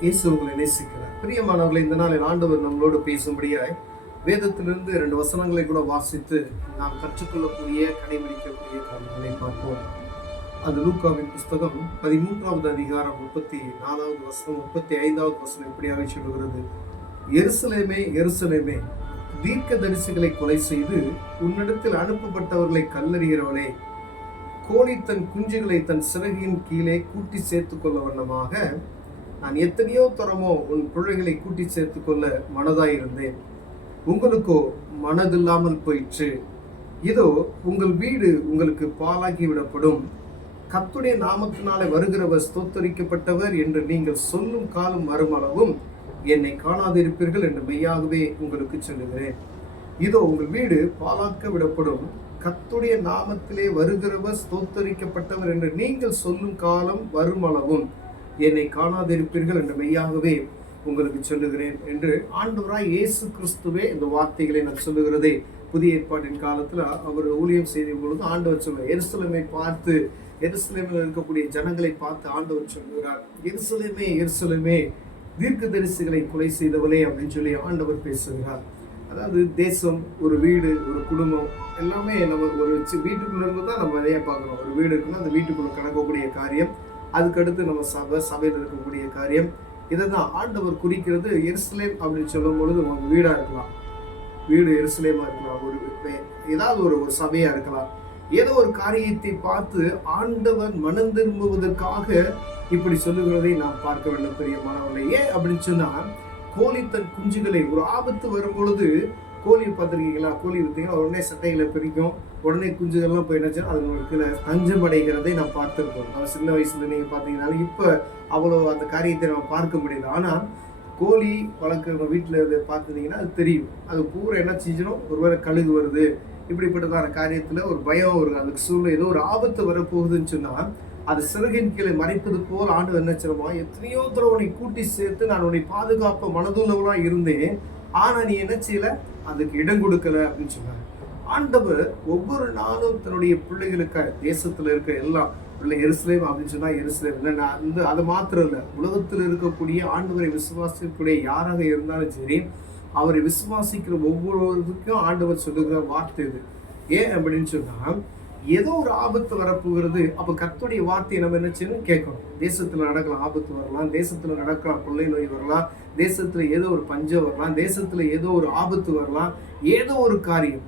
இயேசு உங்களை நேசிக்கிறார். பிரியமானவர்களை, இந்த நாளில் ஆண்டவர் நம்மளோடு பேசும்படியாய் வேதத்திலிருந்து 2 வசனங்களை கூட வாசித்து நாம் கற்றுக்கொள்ளக்கூடிய, கடைபிடிக்கக்கூடிய காரியங்களை பார்ப்போம். அது லூக்காவின் புஸ்தகம் 13வது அதிகாரம் 34வது வசனம் 35வது வசனம் இப்படியாக சொல்லுகிறது. எருசலேமே, எருசலேமே, தீர்க்க தரிசிகளை கொலை செய்து உன்னிடத்தில் அனுப்பப்பட்டவர்களை கல்லறிகிறவளே, கோழி தன் குஞ்சுகளை தன் சிறகின் கீழே கூட்டி சேர்த்து கொள்ள வண்ணமாக நான் எத்தனையோ தரமோ உன் பிள்ளைகளை கூட்டி சேர்த்து கொள்ள மனதாயிருந்தேன். உங்களுக்கோ மனதில்லாமல் போயிற்று. இதோ உங்கள் வீடு உங்களுக்கு பாலாகி விடப்படும். கர்த்தருடைய நாமத்தினாலே வருகிறவர் ஸ்தோத்தரிக்கப்பட்டவர் என்று நீங்கள் சொல்லும் காலம் வருமளவும் என்னை காணாதிருப்பீர்கள் என்று மெய்யாகவே உங்களுக்கு சொல்லுகிறேன். இதோ உங்கள் வீடு பாலாக்க விடப்படும். கர்த்தருடைய நாமத்திலே வருகிறவர் ஸ்தோத்தரிக்கப்பட்டவர் என்று நீங்கள் சொல்லும் காலம் வருமளவும் என்னை காணாதிருப்பீர்கள் என்று மெய்யாகவே உங்களுக்கு சொல்லுகிறேன் என்று ஆண்டவராய் இயேசு கிறிஸ்துவே இந்த வார்த்தைகளை நான் சொல்லுகிறதே. புதிய ஏற்பாட்டின் காலத்தில் அவர் ஊழியம் செய்த பொழுது ஆண்டவர் சொல்லுவார், எருசலேமை பார்த்து, எருசலேமில் இருக்கக்கூடிய ஜனங்களை பார்த்து ஆண்டவர் சொல்லுகிறார், எருசலேமே, எருசலேமே, தீர்க்க தரிசிகளை கொலை செய்தவளே அப்படின்னு சொல்லி ஆண்டவர் பேசுகிறார். அதாவது தேசம், ஒரு வீடு, ஒரு குடும்பம் எல்லாமே நம்ம ஒரு வீட்டுக்குள்ள இருந்து தான் நம்ம நிறைய பார்க்குறோம். ஒரு வீடு இருக்குன்னா அந்த வீட்டுக்குள்ள கடக்கக்கூடிய காரியம், அதுக்கடுத்து நம்ம சபையில் இருக்கக்கூடிய காரியம், இதை தான் ஆண்டவர் குறிக்கிறது. எருசலேம் அப்படின்னு சொல்லும் பொழுது உங்க வீடா இருக்கலாம், வீடு எருசலேமா இருக்கலாம், ஏதாவது ஒரு சபையா இருக்கலாம். ஏதோ ஒரு காரியத்தை பார்த்து ஆண்டவர் மனம் திரும்புவதற்காக இப்படி சொல்லுகிறதை நாம் பார்க்க வேண்டும். பிரியமானவர்களே, ஏன் அப்படின்னு சொன்னா, கோழி தன் குஞ்சுகளை, ஒரு ஆபத்து வரும் பொழுது கோழி பார்த்துருக்கீங்களா? கோழி வித்தீங்கன்னா உடனே சட்டைகளை பிரிக்கும், உடனே குஞ்சுகள்லாம் போய் என்னச்சுன்னா அதுங்களுக்கு தஞ்சம் அடைகிறதை நான் பார்த்துருக்கோம். நம்ம சின்ன வயசுல நீங்கள் பார்த்தீங்கன்னாலும் இப்போ அவ்வளோ அந்த காரியத்தை நம்ம பார்க்க முடியல. ஆனால் கோழி வளர்க்குற வீட்டில் பார்த்துட்டிங்கன்னா அது தெரியும். அது பூரா என்ன செஞ்சணும், ஒருவேளை கழுகு வருது, இப்படிப்பட்டதான காரியத்தில் ஒரு பயம் வருது, அதுக்கு சூழ்நிலை ஏதோ ஒரு ஆபத்து வரப்போகுதுன்னு சொன்னால் அது சிறகின் கீழே மறைப்பது போல் ஆண்டு என்ன சொல்லுமா, எத்தனையோ தடவை உன்னை கூட்டி சேர்த்து நான் உன்னை பாதுகாப்ப மனதுள்ளவளாக இருந்தேன், ஆனா நீ என்ன செய்யல, அதுக்கு இடம் கொடுக்கல அப்படின்னு சொன்னாங்க. ஆண்டவர் ஒவ்வொரு நாளும் தன்னுடைய பிள்ளைகளுக்கு, தேசத்துல இருக்க எல்லாம் பிள்ளை, எருசலேம் அப்படின்னு சொன்னா எருசலேம் இல்லை, இந்த அது மாத்திரம் இல்லை, உலகத்தில் இருக்கக்கூடிய ஆண்டவரை விசுவாசிக்கக்கூடிய யாராக இருந்தாலும் சரி, அவரை விசுவாசிக்கிற ஒவ்வொருவருக்கும் ஆண்டவர் சொல்லுகிற வார்த்தை இது. ஏன் அப்படின்னு சொன்னா, ஏதோ ஒரு ஆபத்து வரப்போகிறது. அப்ப கர்த்தருடைய வார்த்தையை நம்ம என்ன செய்யணும், கேட்கணும். தேசத்துல நடக்கலாம், ஆபத்து வரலாம், தேசத்துல நடக்கலாம், கொள்ளை நோய் வரலாம், தேசத்துல ஏதோ ஒரு பஞ்சம் வரலாம், தேசத்துல ஏதோ ஒரு ஆபத்து வரலாம், ஏதோ ஒரு காரியம்.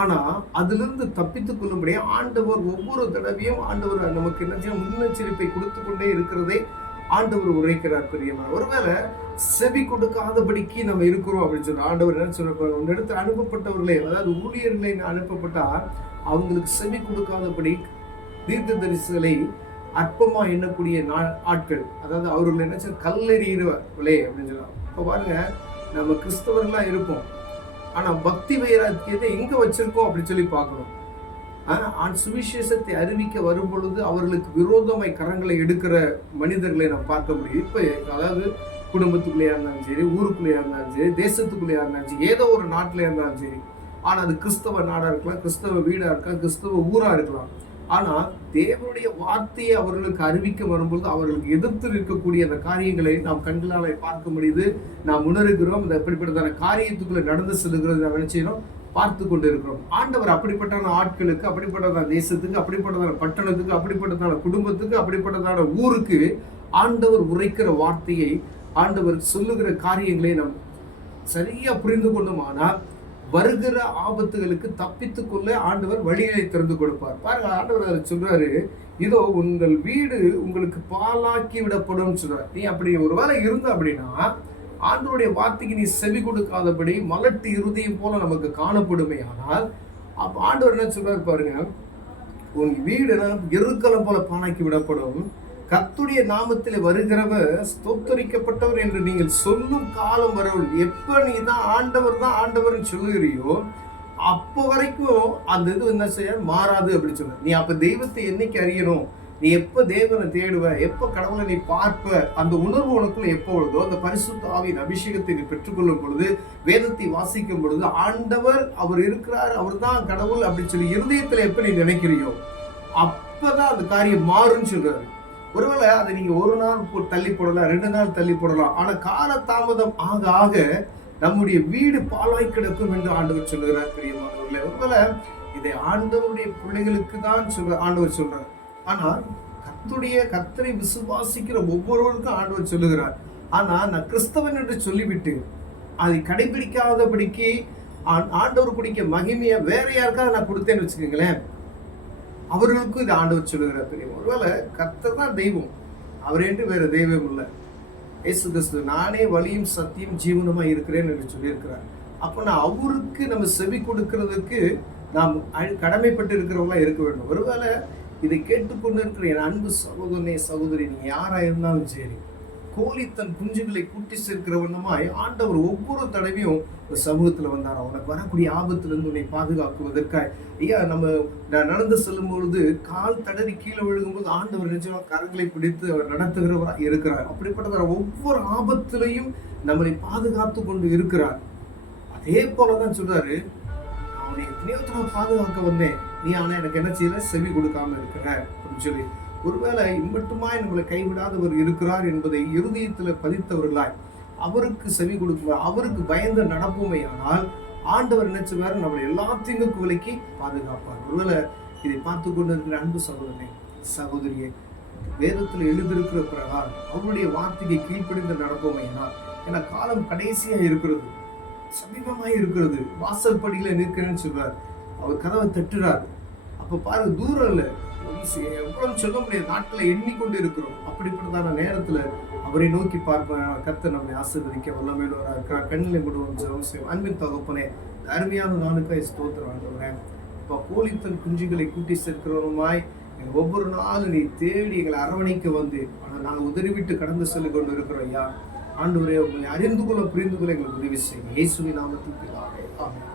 ஆனா அதுல இருந்து தப்பித்துக் கொள்ளும்படியா ஆண்டவர் ஒவ்வொரு தடவையும் ஆண்டவர் நமக்கு என்ன செய்ய, முன்னெச்சரிப்பை கொடுத்து கொண்டே இருக்கிறதை ஆண்டவர் உரைக்கிறார். பிரியமா, ஒருவேளை செவி கொடுக்காதபடிக்கு நம்ம இருக்கிறோம் அப்படின்னு சொன்னா ஆண்டவர் என்ன சொல்ற, உங்க இடத்துல அனுப்பப்பட்டவர்களே, அதாவது ஊழியர்களை அனுப்பப்பட்டா அவங்களுக்கு செவி கொடுக்காதபடி தீர்க்க தரிசிகளை அற்பமா எண்ணக்கூடிய ஆட்கள், அதாவது அவர்கள் என்ன கல்லெறிகிறவர்களே அப்படின்னு சொல்லலாம். இப்போ பாருங்க, நம்ம கிறிஸ்தவர்களா இருப்போம், ஆனா பக்தி வைராக்கியத்தை எங்க வச்சிருக்கோம் அப்படின்னு சொல்லி பார்க்கணும். சுவிசேஷத்தை அறிவிக்க வரும் பொழுது அவர்களுக்கு விரோதமாய் கரங்களை எடுக்கிற மனிதர்களை நாம் பார்க்க முடியும். இப்ப அதாவது குடும்பத்துக்குள்ளேயா இருந்தாலும் சரி, ஊருக்குள்ளேயா இருந்தாலும் சரி, தேசத்துக்குள்ளேயா இருந்தாலும் சரி, ஏதோ ஒரு நாட்டில இருந்தாலும் சரி, ஆனா அது கிறிஸ்தவ நாடா இருக்கலாம், கிறிஸ்தவ வீடா இருக்கலாம், கிறிஸ்தவ ஊரா இருக்கலாம். ஆனா தேவனுடைய வார்த்தையை அவர்களுக்கு அறிவிக்க வரும்பொழுது அவர்களுக்கு எதிர்த்து இருக்கக்கூடிய அந்த காரியங்களை நாம் கண்களால் பார்க்க முடியுது, நாம் உணர்கிறோம். இந்த எப்படிப்பட்டதான காரியத்துக்குள்ள நடந்து செல்கிறது நாம் நினைச்சோம், பார்த்து கொண்டு இருக்கிறோம். ஆண்டவர் அப்படிப்பட்டதான ஆட்களுக்கு, அப்படிப்பட்டதான தேசத்துக்கு, அப்படிப்பட்டதான பட்டணத்துக்கு, அப்படிப்பட்டதான குடும்பத்துக்கு, அப்படிப்பட்டதான ஊருக்கு ஆண்டவர் உரைக்கிற வார்த்தையை, ஆண்டவர் சொல்லுகிற காரியங்களை நாம் சரியா புரிந்து கொண்டோமானால் வருகிற ஆபத்துகளுக்கு தப்பித்துக் கொள்ள ஆண்டவர் வழிகளை திறந்து கொடுப்பார். பாருங்க, ஆண்டவர் அதை சொல்றாரு, இதோ உங்கள் வீடு உங்களுக்கு பாலாக்கி விடப்படும் சொல்றாரு. நீ அப்படி ஒரு வேலை இருந்த அப்படின்னா ஆண்டவருடைய வார்த்தைக்கு நீ செவி கொடுக்காதபடி மலட்டு இருதயம் போல நமக்கு காணப்படுமே. ஆனால் அப்ப ஆண்டவர் என்ன சொல்றாரு பாருங்க, உன் வீடு எருக்களம் போல பாலாக்கி விடப்படும். கர்த்தருடைய நாமத்திலே வருகிறவர் ஸ்தோத்தரிக்கப்பட்டவர் என்று நீங்கள் சொல்லும் காலம் வரவும், எப்ப நீ தான் ஆண்டவர் சொல்லுகிறியோ அப்போ வரைக்கும் அந்த இது என்ன செய்ய மாறாது அப்படின்னு சொல்ல. நீ அப்ப தெய்வத்தை என்னைக்கு அறியணும், நீ எப்ப தேவனை தேடுவ, எப்ப கடவுளை நீ பார்ப்ப, அந்த உணர்வு உனக்குள்ள எப்போ வருதோ, அந்த பரிசுத்த ஆவியின் அபிஷேகத்தை நீ பெற்றுக்கொள்ளும் பொழுது, வேதத்தை வாசிக்கும் பொழுது, ஆண்டவர் அவர் இருக்கிறார், அவர் தான் கடவுள் அப்படின்னு சொல்லி இருதயத்துல எப்ப நீ நினைக்கிறியோ அப்பதான் அந்த காரியம் மாறுன்னு சொல்றாரு. ஒருவேளை அதை நீங்க ஒரு நாள் தள்ளி போடலாம், 2 நாள் தள்ளி போடலாம். ஆனா கால தாமதம் ஆக ஆக நம்முடைய வீடு பாழாய் கிடக்கும் என்று ஆண்டவர் சொல்லுகிறார் பிரியமானவர்களே. ஒருவேளை இதை ஆண்டவருடைய பிள்ளைகளுக்கு தான் ஆண்டவர் சொல்றார். ஆனால் கர்த்தரை விசுவாசிக்கிற ஒவ்வொருவருக்கும் ஆண்டவர் சொல்லுகிறார். ஆனா நான் கிறிஸ்தவன் என்று சொல்லிவிட்டு அதை கடைபிடிக்காதபடிக்கு ஆண்டவர் குடிக்க மகிமையை வேற யாருக்காவது நான் கொடுத்தேன்னு வச்சுக்கோங்களேன், அவர்களுக்கும் இது ஆண்டவர் சொல்லுகிறார் தெரியும். ஒருவேளை கர்த்தர் தான் தெய்வம், அவர் என்று வேற தெய்வம் இல்லை. இயேசு கிறிஸ்து நானே வழியும் சத்தியம் ஜீவனுமா இருக்கிறேன் என்று சொல்லியிருக்கிறார். அப்ப நான் அவருக்கு நம்ம செவி கொடுக்கிறதுக்கு நாம் கடமைப்பட்டு இருக்கிறவங்களா இருக்க வேண்டும். ஒருவேளை இதை கேட்டுக்கொண்டு இருக்கிற என் அன்பு சகோதரனே சகோதரி, நீங்க யாரா இருந்தாலும் சரி, கோழி தன் குஞ்சுகளை கூட்டி சேர்க்கிற வண்ணமாய் ஆண்டவர் ஒவ்வொரு தடவையும் சமூகத்துல வந்தார். அவனுக்கு வரக்கூடிய ஆபத்திலிருந்து உன்னை பாதுகாக்குவதற்காக. ஐயா, நம்ம நடந்து செல்லும் பொழுது கால் தடறி கீழே விழுகும்போது ஆண்டவர் நிஜமா கரங்களை பிடித்து அவர் நடத்துகிறவராக இருக்கிறார். அப்படிப்பட்ட ஒவ்வொரு ஆபத்திலையும் நம்மளை பாதுகாத்து கொண்டு இருக்கிறார். அதே போலதான் சொல்றாரு, அவனை எத்தனையோ பாதுகாக்க வந்தேன், நீ ஆனா எனக்கு என்ன செய்யல, செவி கொடுக்காம இருக்கிற அப்படின்னு சொல்லி. ஒருவேளை இம்மட்டுமாய் நம்மளை கைவிடாதவர் இருக்கிறார் என்பதை இருதயத்தில் பதித்தவர்களாய் அவருக்கு செவி கொடுக்குவார், அவருக்கு பயந்து நடப்போமே. ஆனால் ஆண்டவர் நினைச்சுவார், நம்மளை எல்லா தீங்குக்கு விலைக்கு பாதுகாப்பார். ஒருவேளை இதை பார்த்து கொண்டு இருக்கிற அன்பு சகோதரனே சகோதரியே, வேதத்தில் எழுதியிருக்கிற பிரகாரம் அவருடைய வார்த்தையை கீழ்ப்படிந்து நடப்போமே. ஏன்னா காலம் கடைசியா இருக்கிறது, சமீபமாய் இருக்கிறது. வாசல் படியில நிற்கிறேன்னு சொல்றார், அவர் கதவை தட்டுறார். அப்ப பாருங்க, தூரம் இல்லை, எவ்வளவு சொல்ல முடியாது, நாட்களை எண்ணிக்கொண்டு இருக்கிறோம். அப்படிப்பட்டதான நேரத்துல அவரை நோக்கி பார்ப்ப கர்த்தர் நம்மை ஆசீர்வதிக்க வல்லமையுள்ளவராக இருக்கிறார். கண்ணிலை முழுவதும் ஜெபம் செய்வோம். அன்பின் தகப்பனே, அருமையான நாளுக்காய் ஸ்தோத்திரம் ஆண்டவரே. இப்ப கோழித்தன் குஞ்சுகளை கூட்டி சேர்க்கிறவருமாய் ஒவ்வொரு நாளும் நீ தேடி எங்களை அரவணைக்க வந்து நாங்கள் உதறிவிட்டு கடந்து செல்லு கொண்டு இருக்கிறோம். ஐயா ஆண்டவரே, உங்களை அறிந்து கொள்ள புரிந்து கொள்ள எங்களுக்கு உதவி செய்யும். இயேசுவின் நாமத்தில் பிதாவே, ஆமென்.